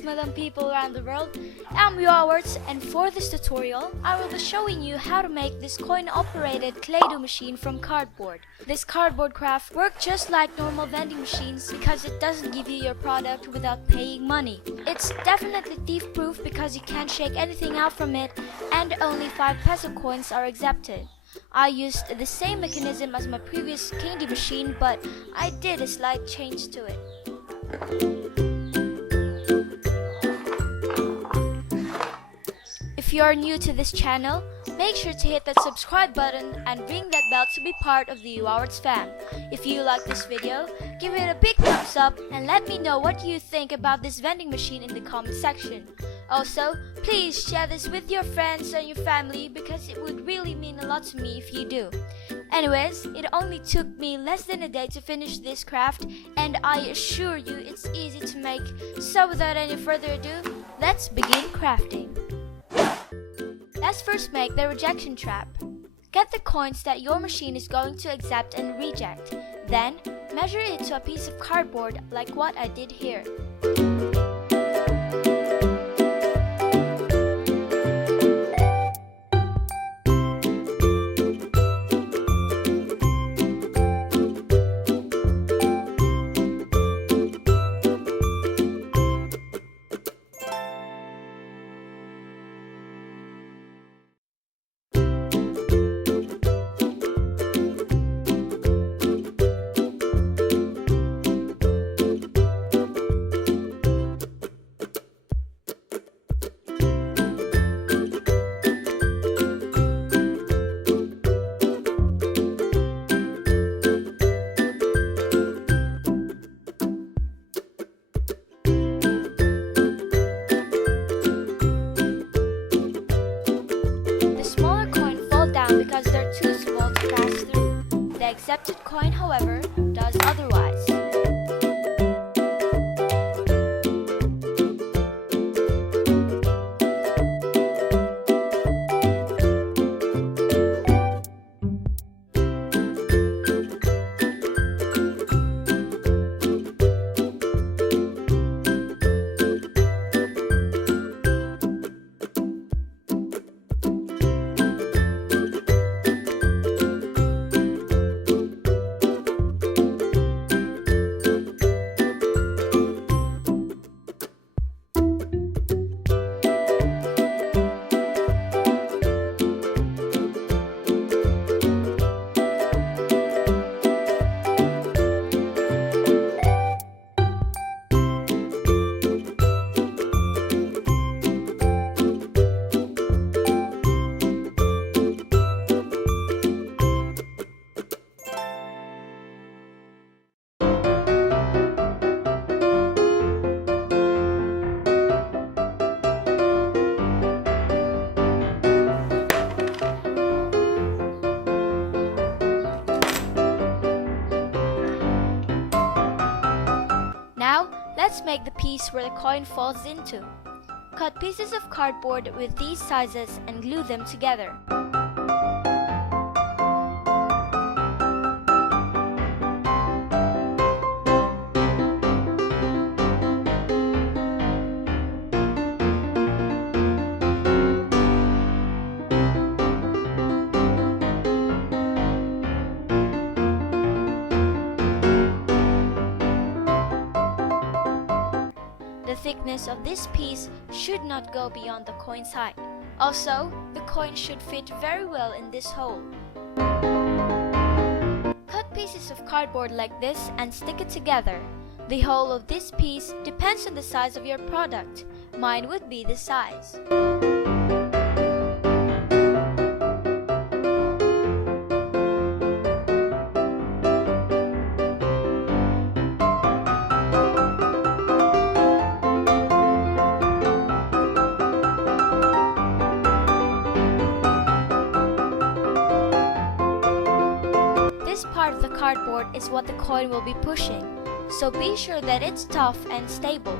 Greetings Madam people around the world, I'm Yowawerts, and for this tutorial, I will be showing you how to make this coin-operated Play-Doh machine from cardboard. This cardboard craft works just like normal vending machines because it doesn't give you your product without paying money. It's definitely thief-proof because you can't shake anything out from it, and only 5 peso coins are accepted. I used the same mechanism as my previous candy machine, but I did a slight change to it. If you are new to this channel, make sure to hit that subscribe button and ring that bell to be part of the Yowawerts fam. If you like this video, give it a big thumbs up and let me know what you think about this vending machine in the comment section. Also, please share this with your friends and your family because it would really mean a lot to me if you do. Anyways, it only took me less than a day to finish this craft, and I assure you it's easy to make. So without any further ado, let's begin crafting. Let's first make the rejection trap. Get the coins that your machine is going to accept and reject. Then, measure it to a piece of cardboard like what I did here. Because they're too small to pass through. The accepted coin, however, does otherwise. Now, let's make the piece where the coin falls into. Cut pieces of cardboard with these sizes and glue them together. The thickness of this piece should not go beyond the coin's height. Also, the coin should fit very well in this hole. Cut pieces of cardboard like this and stick it together. The hole of this piece depends on the size of your product. Mine would be this size. This part of the cardboard is what the coin will be pushing, so be sure that it's tough and stable.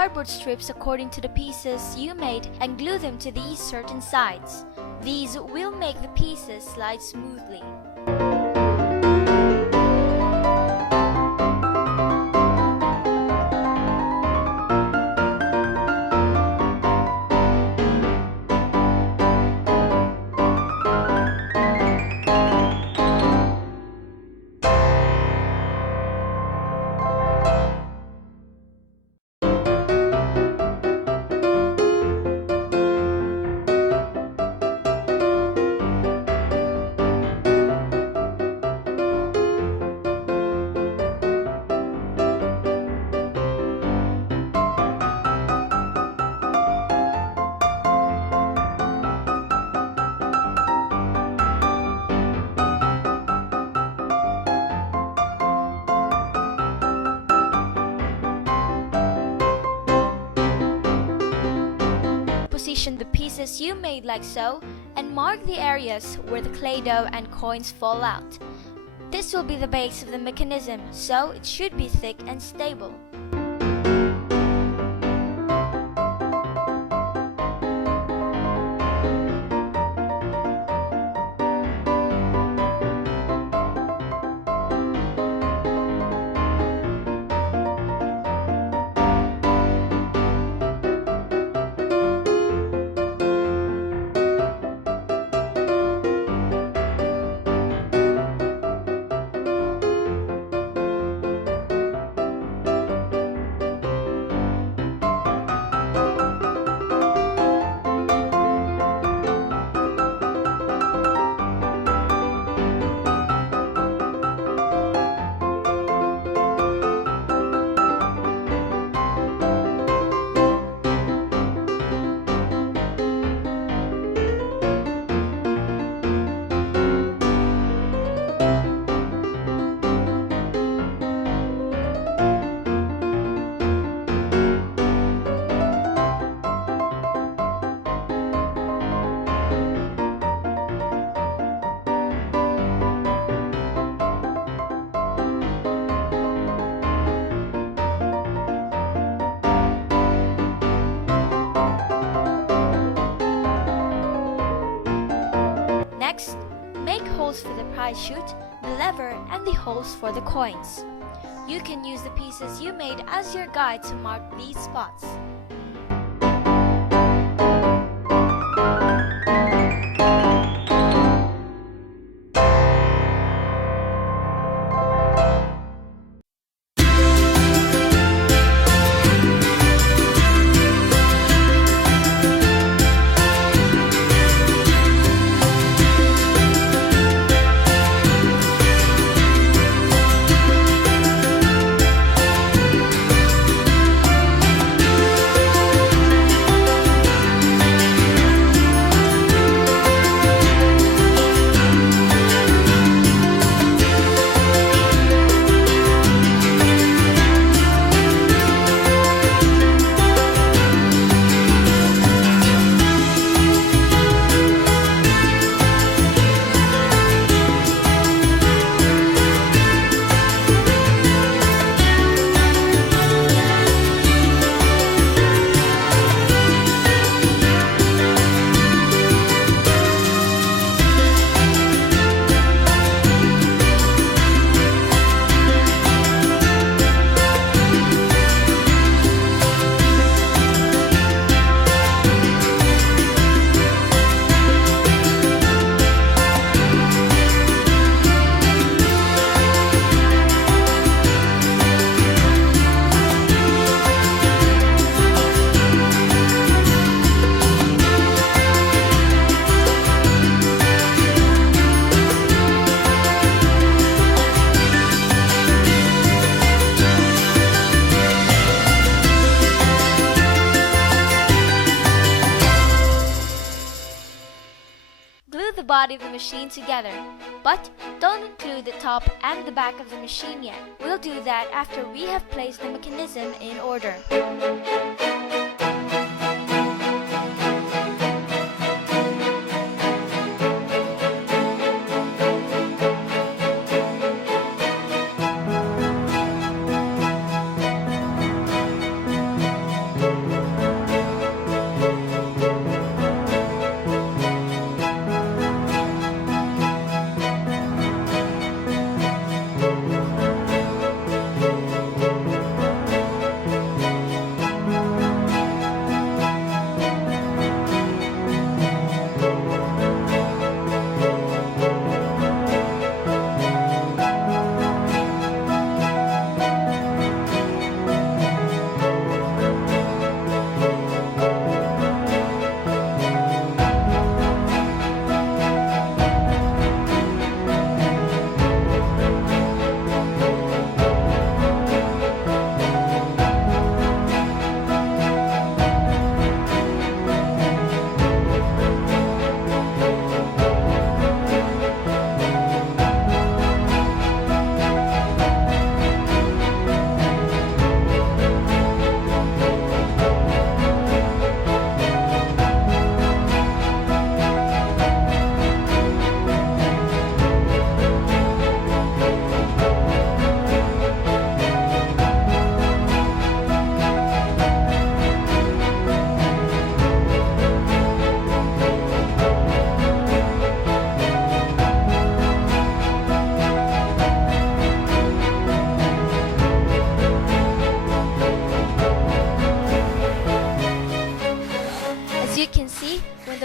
cardboard strips according to the pieces you made and glue them to these certain sides. These will make the pieces slide smoothly. Position the pieces you made like so and mark the areas where the clay dough and coins fall out. This will be the base of the mechanism, so it should be thick and stable. Next, make holes for the prize chute, the lever, and the holes for the coins. You can use the pieces you made as your guide to mark these spots. The body of the machine together, but don't include the top and the back of the machine yet. We'll do that after we have placed the mechanism in order.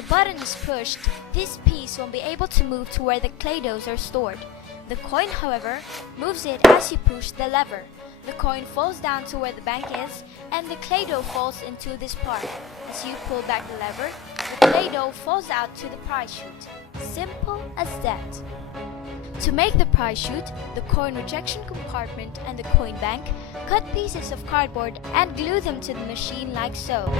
button is pushed, this piece won't be able to move to where the Play-Dohs are stored. The coin, however, moves it as you push the lever. The coin falls down to where the bank is, and the Play-Doh falls into this part. As you pull back the lever, the Play-Doh falls out to the prize chute. Simple as that. To make the prize chute, the coin rejection compartment and the coin bank, cut pieces of cardboard and glue them to the machine like so.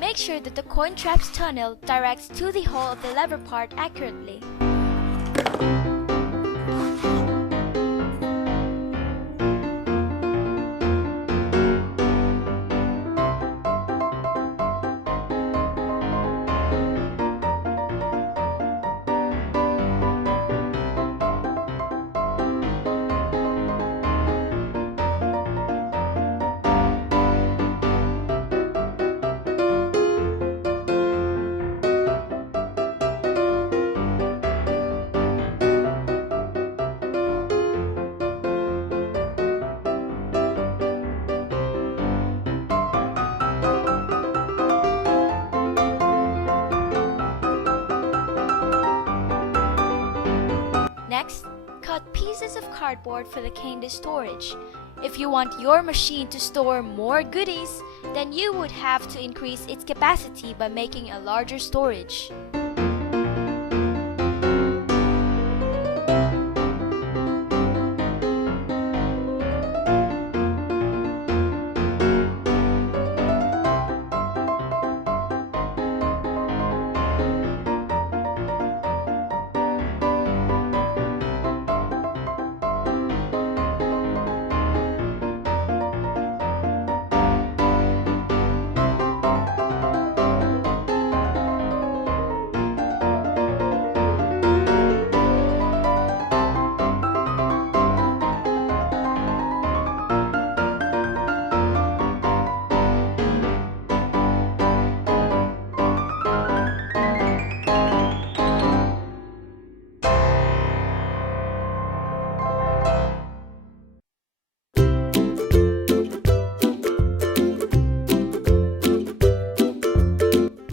Make sure that the coin trap's tunnel directs to the hole of the lever part accurately. Next, cut pieces of cardboard for the candy storage. If you want your machine to store more goodies, then you would have to increase its capacity by making a larger storage.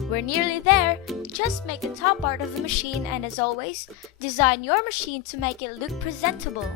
We're nearly there. Just make the top part of the machine, and as always, design your machine to make it look presentable.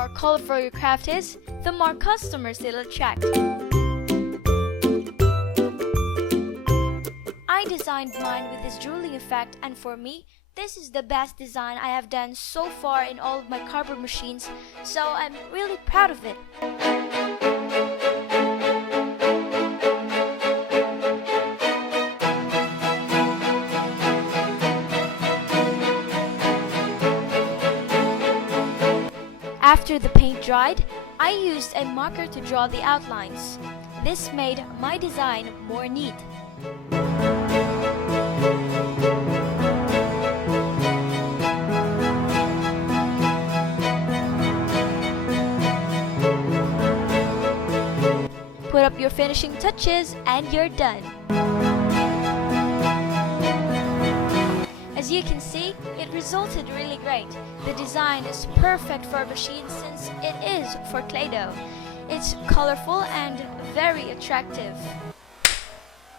more colorful your craft is, the more customers it'll attract. I designed mine with this drooling effect, and for me, this is the best design I have done so far in all of my cardboard machines, so I'm really proud of it. After the paint dried, I used a marker to draw the outlines. This made my design more neat. Put up your finishing touches and you're done. As you can see, it resulted really great. The design is perfect for a machine since it is for Play-Doh. It's colorful and very attractive.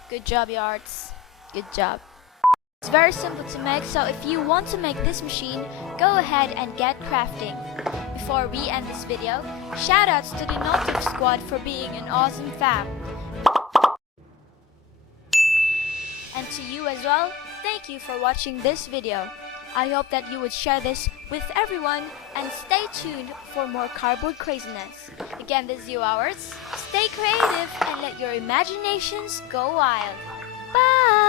Good job, Yowawerts. Good job. It's very simple to make, so if you want to make this machine, go ahead and get crafting. Before we end this video, shoutouts to the Notif squad for being an awesome fam. And to you as well, thank you for watching this video. I hope that you would share this with everyone and stay tuned for more cardboard craziness. Again, this is Yowawerts. Stay creative and let your imaginations go wild. Bye!